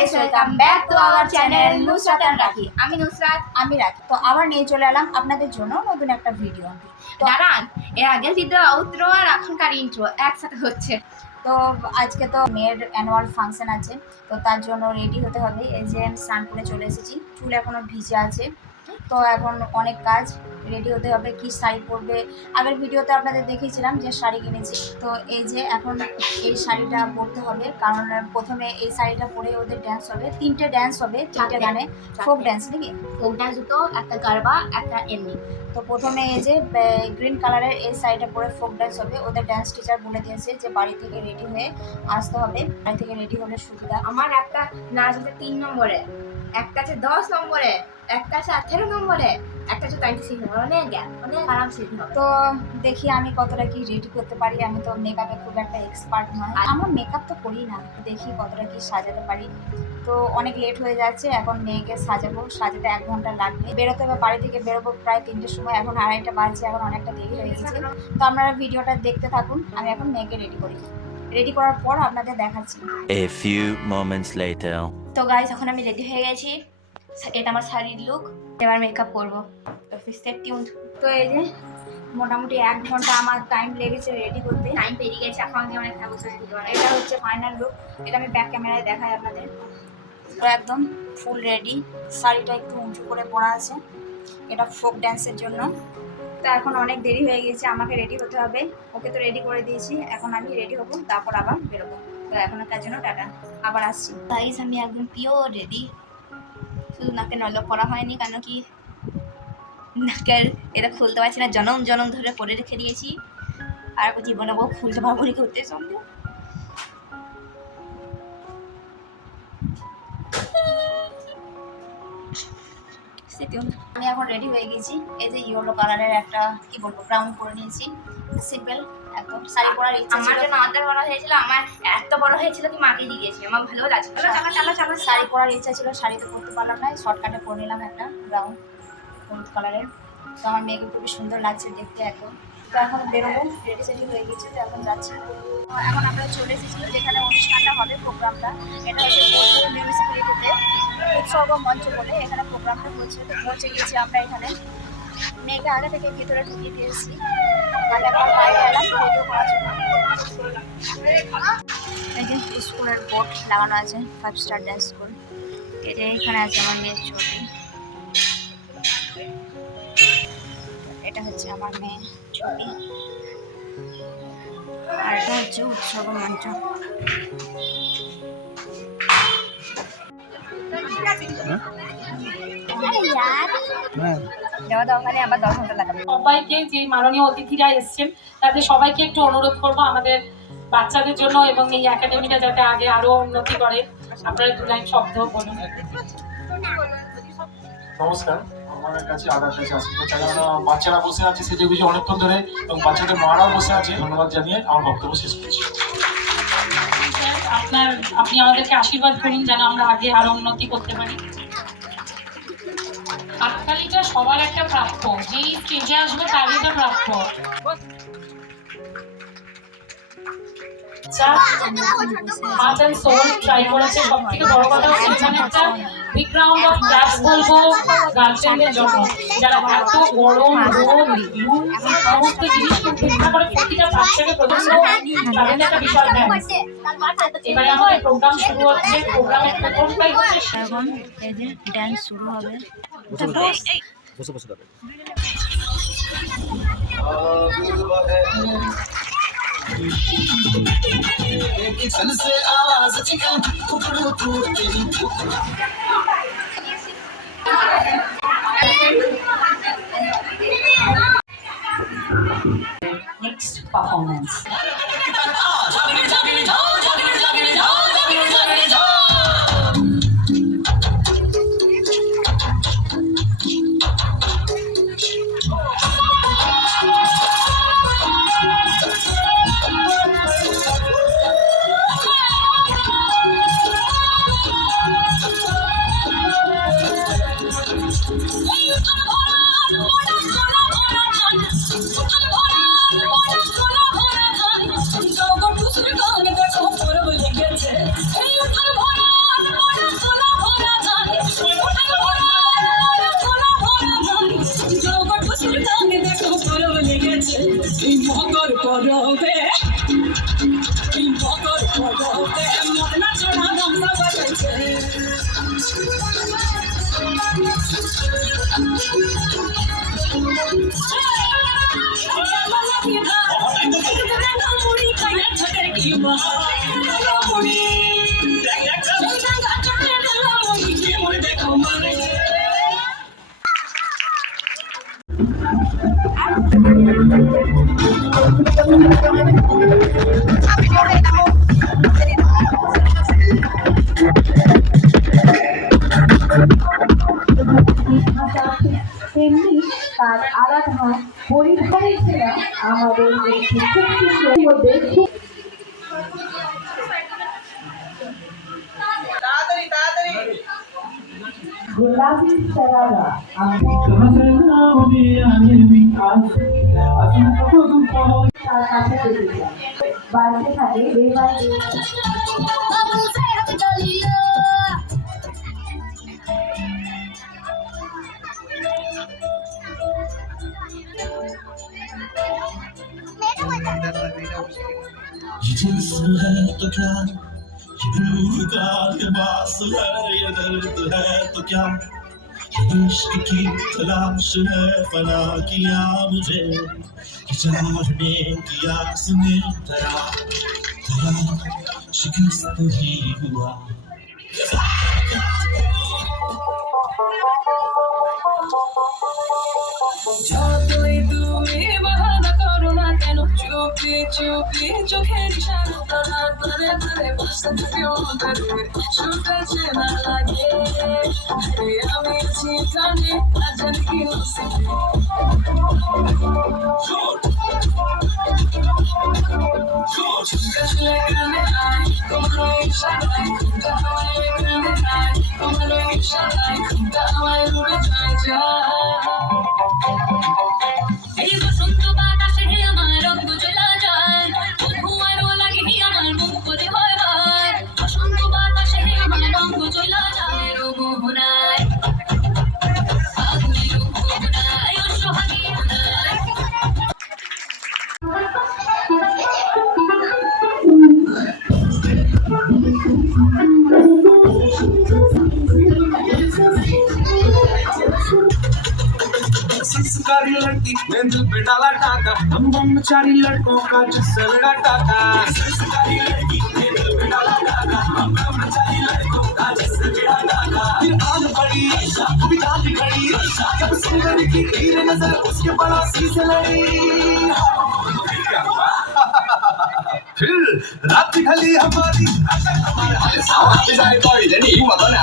Guys, welcome back to our channel Nusrat and Rakhi. আমি নুসরাত, আমি রাখি। তো আবার নিয়ে চলে এলাম আপনাদের জন্য নতুন একটা ভিডিও। তো দাঁড়ান, এর আগের ভিডিও আউটরো আর এখনকার ইন্ট্রো একসাথে হচ্ছে। তো আজকে তো মেয়ের অ্যানুয়াল ফাংশন আছে, তো তার জন্য রেডি হতে হবে। এই যে স্নান করে চলে এসেছি, চুল এখনো ভিজে আছে। তো এখন অনেক কাজ, রেডি হতে হবে। কি শাড়ি পরবে, আগের ভিডিওতে আপনাদের দেখিয়েছিলাম যে শাড়ি কিনেছি। তো এই যে এখন এই শাড়িটা পরতে হবে, কারণ প্রথমে এই শাড়িটা পরে ওদের ড্যান্স হবে। তিনটে ড্যান্স হবে, তিনটে গানে, ফোক ড্যান্স নাকি? ফোক ড্যান্স দুটো, একটা গারবা, একটা এমনি। তো প্রথমে এই যে গ্রিন কালারের এই শাড়িটা পরে ফোক ড্যান্স হবে। ওদের ড্যান্স টিচার বলে দিয়েছে যে বাড়ি থেকে রেডি হয়ে আসতে হবে, বাড়ি থেকে রেডি হলে সুবিধা। আমার একটা নাচ আছে 3 নম্বরে, একটা আছে 10 নম্বরে, একটা আছে 18 নম্বরে, একটা আছে 26 নম্বরে। অনেক গ্যাপ, অনেক আরাম শিখতে হবে। তো দেখি আমি কতটা কি রেডি করতে পারি। আমি তো মেকআপে খুব একটা এক্সপার্ট নয়, আমার মেকআপ তো করি না। দেখি কতটা কি সাজাতে পারি। তো অনেক লেট হয়ে যাচ্ছে, এখন মেয়েকে সাজাবো, সাজাতে 1 ঘন্টা লাগবে। বেরোতে হবে, বাড়ি থেকে বেরোবো প্রায় 3টের সময়, এখন 2:30 বাজছে, এখন অনেকটা দেরি হয়ে গেছে। তো আপনারা ভিডিওটা দেখতে থাকুন, আমি এখন মেয়েকে রেডি করি। রেডি করার পর আপনাদের দেখাচ্ছি। A few moments later. তো গাইস, এখন আমি রেডি হয়ে গেছি। এটা আমার শাড়ির লুক। এবার মেকআপ করবো। Stay tuned. তো এই যে মোটামুটি 1 ঘন্টা আমার টাইম লেগেছে রেডি করতে। টাইম পেরিয়ে গেছে, এখন আমি অনেক বসে দিতে পারি। এটা হচ্ছে ফাইনাল লুক, এটা আমি ব্যাক ক্যামেরায় দেখাই আপনাদের। তো একদম ফুল রেডি, শাড়িটা একটু উঁচু করে পরা আছে, এটা ফোক ড্যান্সের জন্য। তো এখন অনেক দেরি হয়ে গেছে, আমাকে রেডি হতে হবে। ওকে তো রেডি করে দিয়েছি, এখন আমি রেডি হবো, তারপর আবার বেরোবো। তো এখন তার জন্য টাটা, আবার আসছি। গাইস, আমি একদম পিওর রেডি। শুধু নাকে নলক করা হয়নি, কেন কি নাকের এটা খুলতে পারছি না, জনম জনম ধরে পরে রেখে দিয়েছি। আর জীবনে বউ খুলতে পারবো না করতে সঙ্গে। আমি এখন রেডি হয়ে গেছি। এই যে ইয়েলো কালারের একটা কি বলবো ব্রাউন করে নিয়েছি, সিম্পল একদম। শাড়ি পরার ইচ্ছা আমার ছিল, জন্য অর্ধেক বড় হয়েছিল, আমার এত বড় হয়েছিল কি মাকে দিয়ে দিয়েছি। আমার ভালো লাগছে। শাড়ি পরার ইচ্ছা ছিল, শাড়ি তো পরতে পারলাম না, শর্টকাটে পরে নিলাম একটা ব্রাউন হলুদ কালারের। তো আমার মেয়েকে খুবই সুন্দর লাগছে দেখতে একদম। তো এখন বেরোবো, রেডি সেডি হয়ে গেছে, তো এখন যাচ্ছি। তো এখন আমরা চলে এসেছি যেখানে অনুষ্ঠানটা হবে, প্রোগ্রামটা। এটা হচ্ছে বোলপুর মিউনিসিপ্যালিটিতে উৎসর্গ মঞ্চ বলে এখানে প্রোগ্রামটা হচ্ছে। তো পৌঁছে গিয়েছি আমরা এখানে। মেয়েকে আগে থেকে ভিতরে ঢুকিয়ে দিয়েছি, মানে আমরা বাইরে এলাম ভিডিও করার জন্য। এই যে স্কুলের বোর্ড লাগানো আছে, 5 স্টার ড্যান্স স্কুল। এটা এখানে আছে আমার মেয়ের ছবি। এটা হচ্ছে আমার মেয়ের ছবি, আর এটা হচ্ছে উৎসব মঞ্চ। সবাইকে, যে মাননীয় অতিথিরা এসেছেন তাদের সবাইকে একটু অনুরোধ করবো আমাদের বাচ্চাদের জন্য এবং এই একাডেমিটা যাতে আগে আরো উন্নতি করে। আপনারা 2 লাইন শব্দ বলুন। নমস্কার, আমার কাছে আধার কাছে আছে, তো যারা বাচ্চারা বসে আছে সেজে গুজে অনেকক্ষণ ধরে, এবং বাচ্চাদের মারাও বসে আছে, ধন্যবাদ জানিয়ে আমার বক্তব্য শেষ করছি। আপনি আমাদেরকে আশীর্বাদ করুন যেন আমরা আগে আরো উন্নতি করতে পারি। হাততালিটা সবার একটা প্রাপ্য, যেই স্টেজে আসবে তারই তো প্রাপ্য। হার্ট অ্যান্ড সোল ট্রাই করেছে। সব থেকে বড় কথা হচ্ছে এখানে একটা বিগ রাউন্ড অফ ক্লাপস বলবো গার্জেনদের জন্য, যারা এত গরম রোদ লু সমস্ত জিনিসকে উপেক্ষা করে প্রতিটা বাচ্চাকে প্রচন্ড তাদের একটা বিশাল ড্যান্স। এবারে আমাদের প্রোগ্রাম শুরু হচ্ছে। প্রোগ্রামের প্রথমটাই হচ্ছে এখন এই যে ড্যান্স শুরু হবে। বসে বসে দাঁড়াবে। Next performance. তেমনি তার আরাধনা পরিধানের ছিল আমাদের একটি খুব সুন্দর মধ্যে খুব গোলাপি সারারা তার কাছে যেতে চাই বাড়িতে থাকে বেবাড়ি ये जिस्म है तो क्या ये रूह का लिबास है ये दर्द है तो क्या ये इश्क की तलाश है फना किया मुझे ये चाहने की आस ने तेरा शिकस्त ही हुआ যতই তুমি বাহানা করো না কেন চুপি চুপি চোখের ইশারা তারা ধরে ধরে বসতে থাকি অন্তরে ছুটেছে না লাগে আরে আমি আছি কানে আজ জানি কি হচ্ছে চুলে কানে আয় তোমার ইশারায় ঘুমটা আমায় কানে আয় তোমার ইশারায় ঘুমটা আমায় উড়ে যায় এই বসন্ত বাতাসে আমার রক্ত জ্বলা যায় বন্ধুয়ারও লাগে আমার মুখ করে হয় হয় বসন্ত বাতাসে আমার রক্ত জ্বলা যায় রোগনায় আগুনে রোগনায় অসহায় রোগনায় संस्कारी लड़की में दिल पे डाला टाका हम ब्रह्मचारी लड़कों का जसड़ा टाका संस्कारी लड़की में दिल पे डाला टाका हम ब्रह्मचारी लड़कों का जसड़ा टाका फिर आग पड़ी कविता भी खड़ी जब सुंदर की तीर नजर उसके पड़ोसी से लड़ी फिर रात ढली हमारी जाए कोई नहीं मदन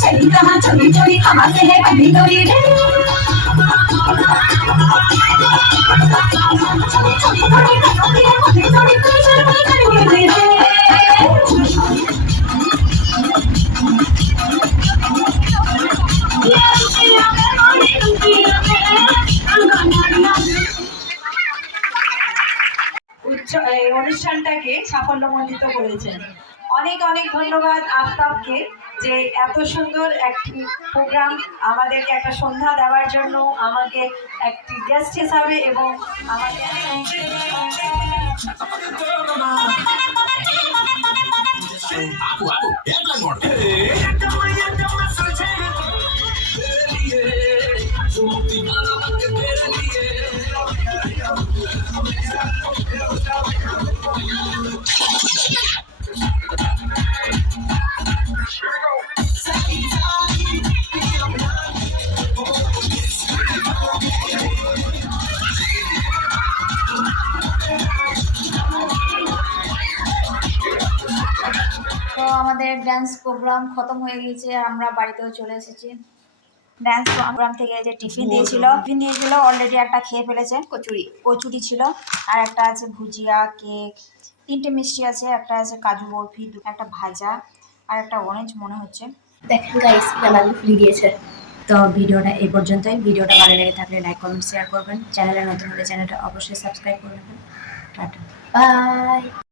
चली कहाँ चली चली कहाँ से है कभी चली অনুষ্ঠানটাকে সাফল্যমণ্ডিত করেছেন। অনেক অনেক ধন্যবাদ আফতাবকে যে এত সুন্দর একটি প্রোগ্রাম আমাদেরকে একটা সন্ধ্যা দেওয়ার জন্য, আমাকে একটি গেস্ট হিসাবে এবং আমাকে তো আমাদের ডান্স প্রোগ্রাম খতম হয়ে গিয়েছে, আমরা বাড়িতেও চলে এসেছি। ডান্স প্রোগ্রাম থেকে যে টিফিন দিয়েছিল অলরেডি একটা খেয়ে ফেলেছে, কচুরি ছিল, আর একটা আছে ভুজিয়া, কেক, 3টে মিষ্টি আছে, একটা আছে কাজু বরফি, একটা ভাজা, আর একটা অরেঞ্জ মনে হচ্ছে। দেখেন গাইস আমাদের ফ্রি দিয়েছে। তো ভিডিওটা এই পর্যন্তই। ভিডিওটা ভালো লেগে থাকলে লাইক কমেন্ট শেয়ার করবেন, চ্যানেলে নতুন হলে চ্যানেলটা অবশ্যই সাবস্ক্রাইব করে নেবেন। Tata, by.